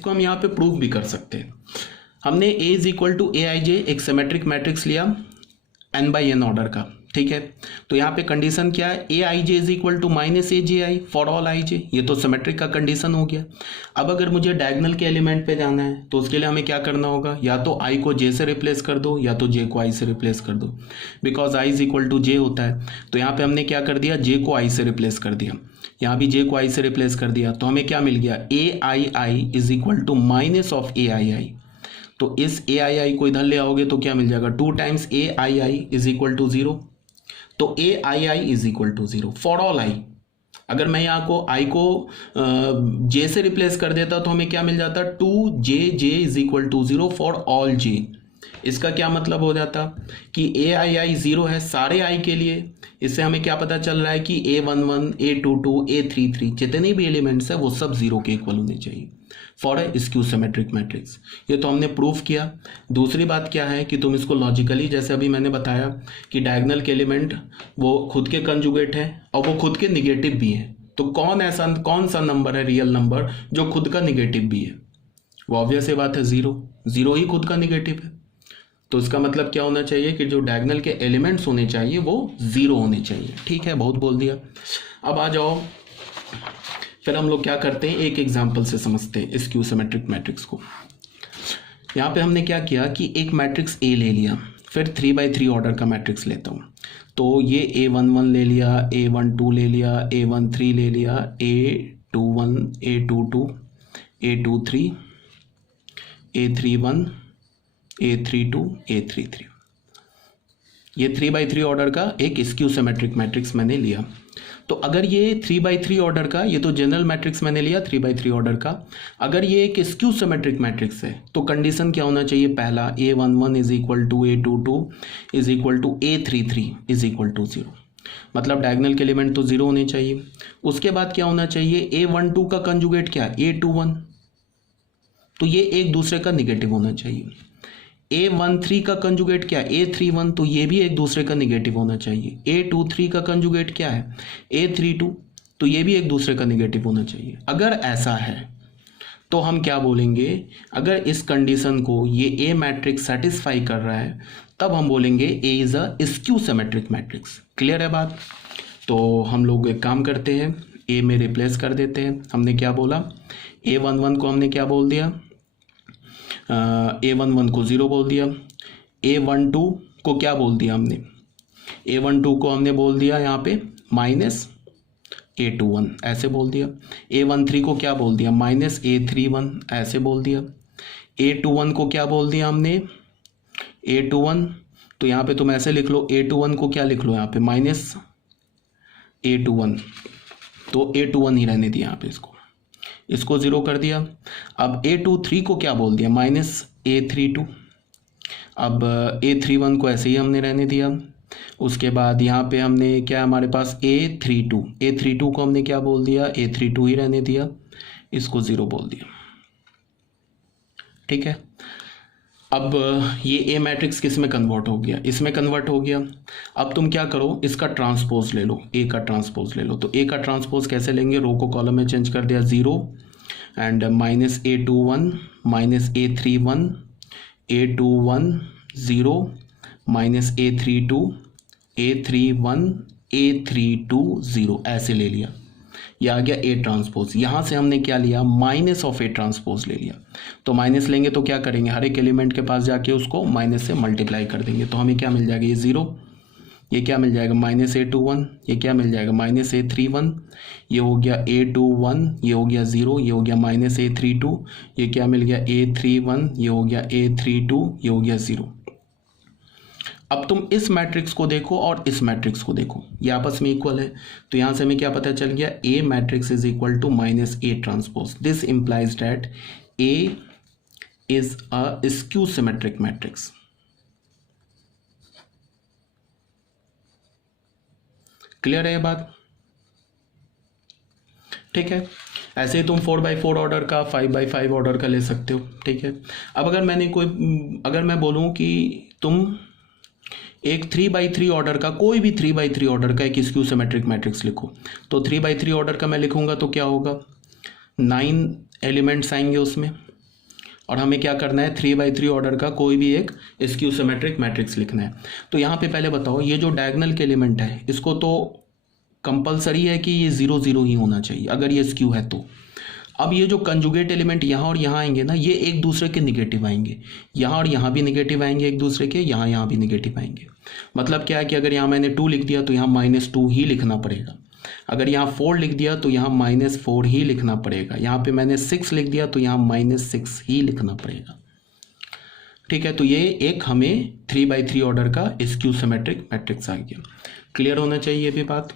इसको हम यहाँ पे प्रूव भी कर सकते हैं। हमने A is equal to A I J एक सिमेट्रिक मैट्रिक्स लिया n बाई n ऑर्डर का, ठीक है। तो यहाँ पे कंडीशन क्या है, A I J is equal to minus A J I for all I J, ये तो सिमेट्रिक का कंडीशन हो गया। अब अगर मुझे डायगोनल के एलिमेंट पे जाना है तो उसके लिए हमें क्या करना होगा, या तो आई को जे से रिप्लेस कर दो या तो जे को आई से रिप्लेस कर दो, because I is equal to J होता है। तो यहाँ पे हमने क्या कर दिया, जे को आई से रिप्लेस कर दिया, यहाँ भी जे को आई से रिप्लेस कर दिया। तो हमें क्या मिल गया, A I I is equal to minus of A I I. तो इस ए आई आई को इधर ले आओगे तो क्या मिल जाएगा, 2 times A I I is equal to 0। तो A I I is equal to 0 for all I. अगर मैं यहाँ को आई को जे से रिप्लेस कर देता तो हमें क्या मिल जाता, 2 J J is equal to 0 for all J. इसका क्या मतलब हो जाता कि ए आई आई 0 है सारे आई के लिए। इससे हमें क्या पता चल रहा है कि A11, A22, A33 जितने भी एलिमेंट्स है वो सब 0 के इक्वल होने चाहिए for A skew symmetric matrix. ये तो हमने प्रूफ किया। दूसरी बात क्या है कि तुम इसको लॉजिकली, जैसे अभी मैंने बताया कि डायगोनल के एलिमेंट वो खुद के कंजुगेट हैं और वो खुद के निगेटिव भी हैं। तो कौन सा नंबर है रियल नंबर जो खुद का निगेटिव भी है, वो ऑब्वियस ये बात है 0 ही खुद का निगेटिव है। तो इसका मतलब क्या होना चाहिए कि जो डायगोनल के एलिमेंट्स होने चाहिए वो 0 होने चाहिए। ठीक है, बहुत बोल दिया। अब आ जाओ, फिर हम लोग क्या करते हैं, एक एग्जांपल से समझते हैं स्क्यू सिमेट्रिक मैट्रिक्स को। यहाँ पे हमने क्या किया कि एक मैट्रिक्स ए ले लिया, फिर 3x3 ऑर्डर का मैट्रिक्स लेता हूँ। तो ये A11 ले लिया, A12 ले लिया, A13 ले लिया, A21, A22, A23, A31, A32, A33। ये 3x3 ऑर्डर का एक स्क्यू सिमेट्रिक मैट्रिक्स मैंने लिया। तो अगर ये 3x3 ऑर्डर का, ये तो जनरल मैट्रिक्स मैंने लिया 3x3 ऑर्डर का, अगर ये एक स्क्यू सिमेट्रिक मैट्रिक्स है तो कंडीशन क्या होना चाहिए, पहला A11 is equal to A22 is equal to A33 is equal to 0, मतलब डायगोनल के एलिमेंट तो 0 होने चाहिए। उसके बाद क्या होना चाहिए, A12 का कंजुगेट क्या है, A21, तो ये एक दूसरे का निगेटिव होना चाहिए। A13 का कंजुगेट क्या है, A31, तो ये भी एक दूसरे का निगेटिव होना चाहिए। A23 का कंजुगेट क्या है, A32, तो ये भी एक दूसरे का निगेटिव होना चाहिए। अगर ऐसा है तो हम क्या बोलेंगे, अगर इस कंडीशन को ये A मैट्रिक्स सेटिस्फाई कर रहा है तब हम बोलेंगे A is a skew symmetric matrix. Clear है बात। तो हम लोग एक काम करते हैं, A में रिप्लेस कर देते हैं। हमने क्या बोला, A11 को हमने क्या बोल दिया, A11 को 0 बोल दिया। A12 को क्या बोल दिया हमने, A12 को हमने बोल दिया यहाँ पे माइनस A21 ऐसे बोल दिया। A13 को क्या बोल दिया, माइनस A31 ऐसे बोल दिया। A21 को क्या बोल दिया हमने, A21, तो यहाँ पे तुम ऐसे लिख लो, A21 को क्या लिख लो यहाँ पे, माइनस A21, तो A21 ही रहने दिया यहाँ पे, इसको 0 कर दिया। अब A23 को क्या बोल दिया, माइनस A32। अब A31 को ऐसे ही हमने रहने दिया। उसके बाद यहाँ पे हमने क्या, हमारे पास A32 को हमने क्या बोल दिया, A32 ही रहने दिया, इसको 0 बोल दिया। ठीक है। अब ये A मैट्रिक्स किस में कन्वर्ट हो गया, इसमें कन्वर्ट हो गया। अब तुम क्या करो, इसका ट्रांसपोज ले लो, A का ट्रांसपोज ले लो। तो A का ट्रांसपोज कैसे लेंगे, रो को कॉलम में चेंज कर दिया 0 and minus A21 minus A31, A21 0 minus A32, A31, A32 0 ऐसे ले लिया। यह आ गया A ट्रांसपोज। यहाँ से हमने क्या लिया, माइनस ऑफ A ट्रांसपोज ले लिया। तो माइनस लेंगे तो क्या करेंगे, हर एक एलिमेंट के पास जाके उसको माइनस से मल्टीप्लाई कर देंगे। तो हमें क्या मिल जाएगा, ये 0, ये क्या मिल जाएगा, माइनस A21, ये क्या मिल जाएगा, माइनस A31, ये हो गया A21, ये हो गया 0, ये हो गया माइनस A32, ये क्या मिल गया A31, ये हो गया A32, ये हो गया 0। अब तुम इस मैट्रिक्स को देखो और इस मैट्रिक्स को देखो, ये आपस में इक्वल है। तो यहाँ से हमें क्या पता चल गया, A matrix is equal to minus A transpose. This implies that A is a skew symmetric matrix. Clear है ये बात। ठीक है, ऐसे ही तुम 4x4 ऑर्डर का, 5x5 ऑर्डर का ले सकते हो। ठीक है। अब अगर मैं बोलूं कि तुम एक 3x3 ऑर्डर का, कोई भी 3x3 ऑर्डर का एक स्क्यू सिमेट्रिक मैट्रिक्स लिखो, तो 3x3 ऑर्डर का मैं लिखूंगा तो क्या होगा, 9 एलिमेंट्स आएंगे उसमें, और हमें क्या करना है, 3/3 ऑर्डर का कोई भी एक स्क्यू सिमेट्रिक मैट्रिक्स लिखना है। तो यहाँ पे पहले बताओ, ये जो डायगोनल के एलिमेंट है इसको तो कंपलसरी है कि ये 0 0 ही होना चाहिए अगर ये स्क्यू है तो। अब ये जो कंजुगेट एलिमेंट यहाँ और यहाँ आएंगे ना, ये एक दूसरे के निगेटिव आएंगे, यहाँ और यहाँ भी निगेटिव आएंगे एक दूसरे के, यहाँ भी निगेटिव आएंगे। मतलब क्या है कि अगर यहाँ मैंने 2 लिख दिया तो यहाँ -2 ही लिखना पड़ेगा, अगर यहाँ 4 लिख दिया तो यहाँ -4 ही लिखना पड़ेगा, यहाँ पे मैंने 6 लिख दिया तो यहाँ -6 ही लिखना पड़ेगा। ठीक है, तो ये एक हमें 3/3 ऑर्डर का स्क्यू सिमेट्रिक मैट्रिक्स आ गया। क्लियर होना चाहिए ये भी बात।